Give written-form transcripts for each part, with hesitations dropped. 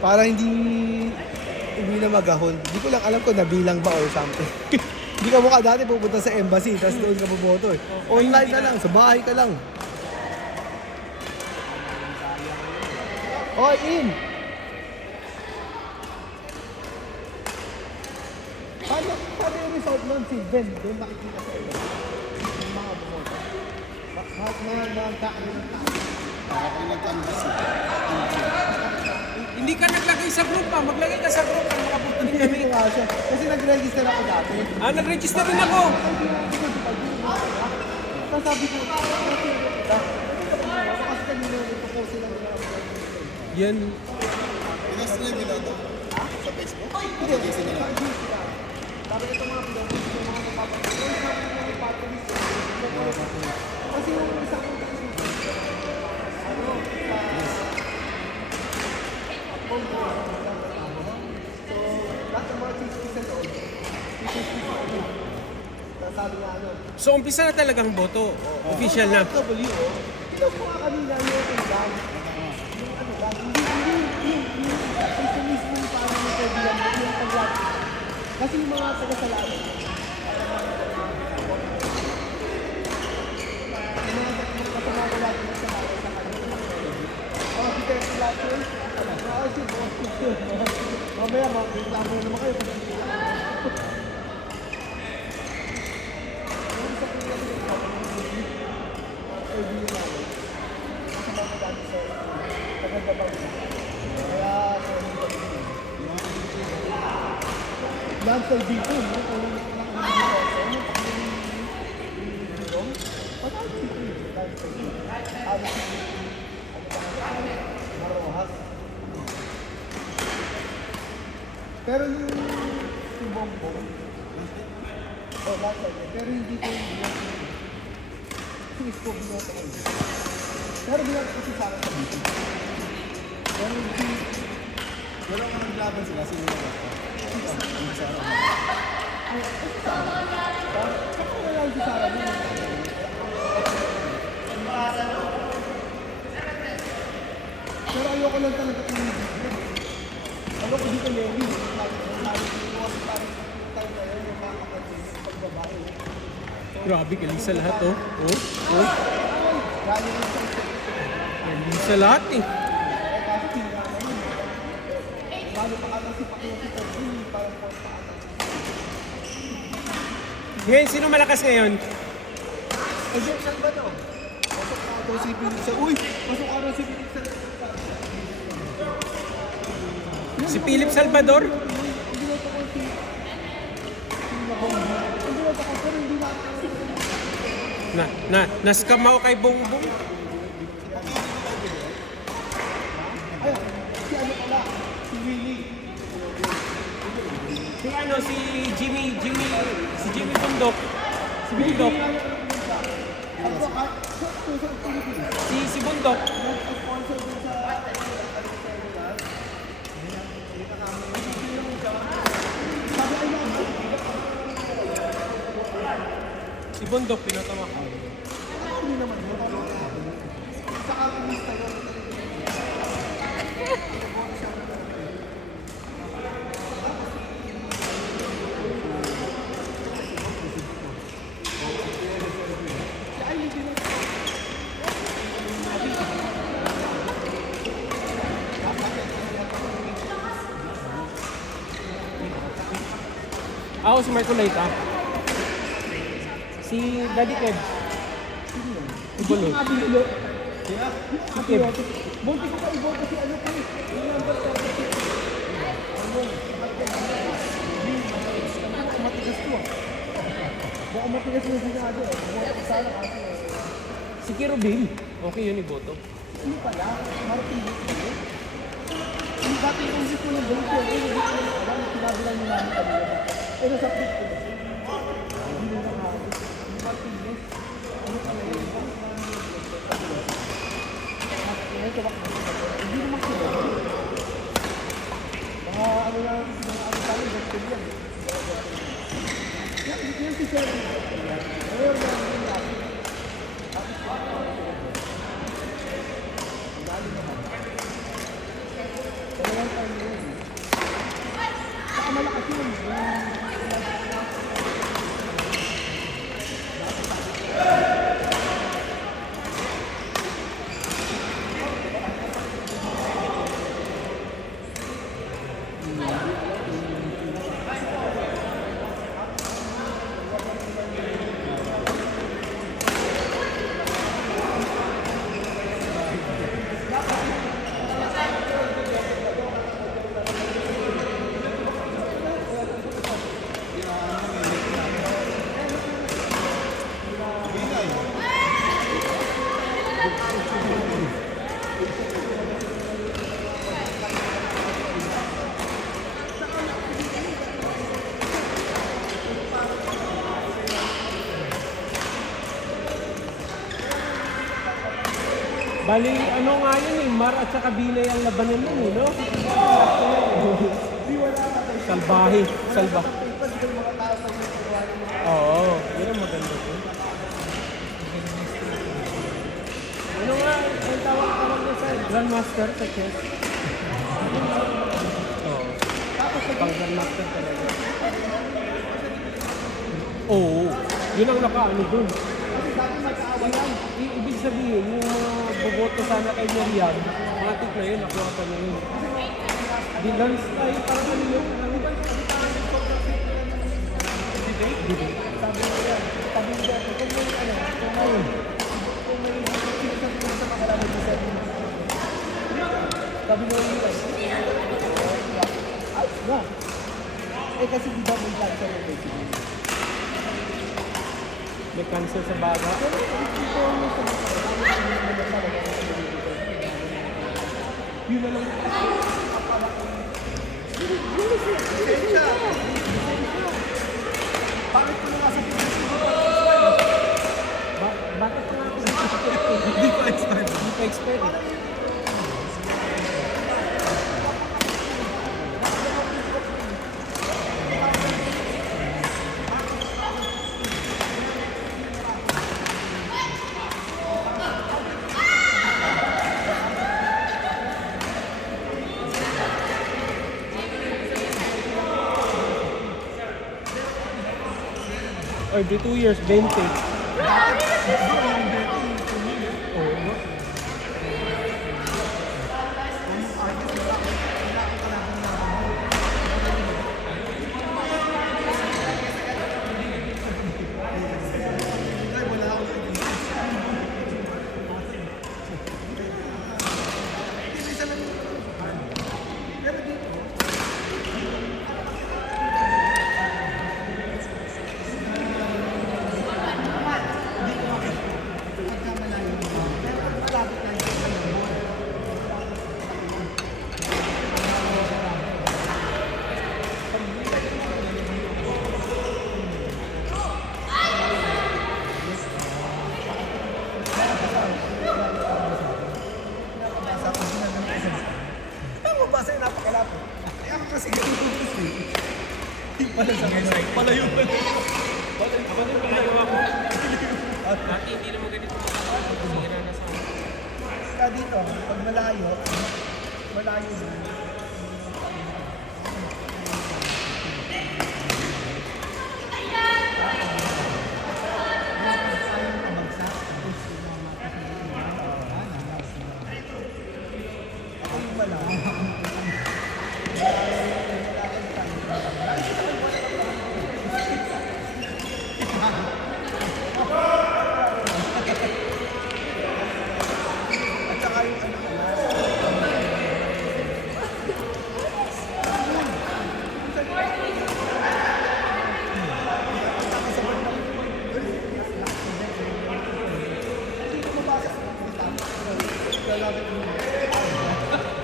Para hindi na magahon. Hindi ko lang alam kung nabilang ba or something. Hindi ka mukha dati pupunta sa embassy, tapos doon ka bumoto eh. Online ka lang, sa bahay ka lang. Oh, in! Paano yung result nun si Ben? Doon nakikita sa iyo. Yung mga bumoto. Magkakaroon ng tao. Nag-canvas eh. Hindi ka naglagay sa group pa. Maglagay ka sa group para makapunta din kami. Hindi nga siya. Kasi nag-register ako dati. Ah, nag-register rin ako. Tapos sabi ko, kasi kanina ito ko sila nila. Yan. Pinas nila yung binoto? Sa Facebook? Hindi. Kasi nila. Sabi ito mga pinag yung mga napapagod. Kasi yung isang so, lahat ng mga chismis na doon, sabi nga ano, So, umpisa na talagang boto. Official na. WO, tinawag ko nga kanina yung exam. Yung ano lang, yung mismo yung paano yung kaibigan mo, yung pag-watch. Kasi yung mga taga-salamin, yung mga kasama-wala din sa mga sa kanila. Mga kita lahat yun, mamaya, reklamo na naman kayo. Landslide dito, no? Kung nakakalimutan ko, patawag dito yung landslide. Marohas. Pero yung Bongbong, landslide, pero hindi ko yung binoto. Kasi isko binoto ko yun. Pero binoto ko si Sarah sa dito. Pero hindi, Wala ka naglaban sila. Sino na ba? Saka na lang si Sarah mo. Pero ayoko lang talaga kung hindi. Ayoko dito Levi. Grabe, galing sa lahat, oh. Oh. Galing lang sa Galing sa lahat, eh. Bago pa ata si Pacquiao si Tadjun, parang po pa ata. Ngayon, sino malakas ngayon? Eh, saan ba to? Pasok ka ito si Philip sa... Uy! Pasok ka ito si Philip sa... Si Philip Salvador? Hindi na ito ko si... Hindi na ito ko, pero hindi na... Naskam ako kay Bongbong. Ayun, si ano pala? Si Willie. Si ano, si Jimmy Bundok. Si Bundok. Advocate, sa Philippines. Si Bundok. Nag-sponsor din sa... Sabi ay lang, Si Bundok, pinatawa ko. hindi naman. Sa alchemista yun. Ako si Marco Laita. Si Daddy Kev. Si Bulot. Bilo. Si Kev. Bunti ko pa iboto si ano ko eh. Yung number 36. Ano? Matigas to ah. Baka matigas yung sinado eh. Bumoto ko sana kasi eh. Si Kirubin. Okay yun, iboto. Hindi pala. Marating dito eh. Yung dati yung isip ko ng bulot yun. Hindi ko lang alam. Sinabilan nyo namin kanina. Pero sa pit ko. Hindi na nakakabit. Yung matigas. Ano pala yun? Hindi naman sila. Mga ano lang, mga ano tayo, doctor yan. Yan si Sir. Ngayon lang yung natin. Tapos pa ako. Ang galing naman. Dalawang tayo Bali, ano nga yun eh, Mar at saka Binay ang labanan nun eh, no? Di wala ka tayo. Salbahe, salba. Tapos yung mga tao sa mga Oo, yun ang maganda ko. Ano nga, ang tawag niya sa Grandmaster sa chess? Oo. Tapos Pang Grandmaster talaga. Oo, yun ang nakaano dun. kasi dati magkaawayan. Ibig sabihin, yung mga boboto sana kay Miriam, mga tip na yun, nakuha pa niya yun. Di landslide, parang ano yun? Ano ba? Debate? Sabi mo yan, sabi mo yan, kung may ano, kung may pinagsasabi mo sa mga lamang isa din. Sabi mo yun, ayos na. Eh kasi di ba may cancer yung basically? May cancer sa baga. Pero ito mo sa mga talaga. Yun na lang. Lisensya! Bakit ko nung nasa Pilipinas? Bakit pa nga ako? Hindi pa expert. Hindi pa expert eh. Every 2 years, 20. Oo. Tama ba sa'yo napakalapit? Eh ako kasi Palayo pa. Dati hindi naman ganito makakasira na sa ka dito, pag malayo, malayo na. Ako yung malayo. At saka yung ano,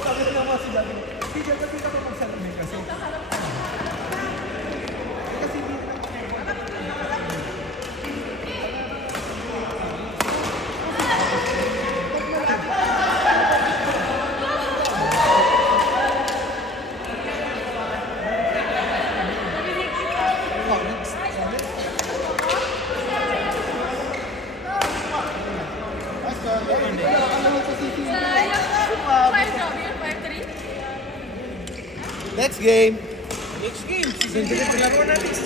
sabi ko naman si Daddy, teacher, ba't di ka pa magsaluhin kasi? Kasi hindi na Next game. next game. Season 3 paglaro natin.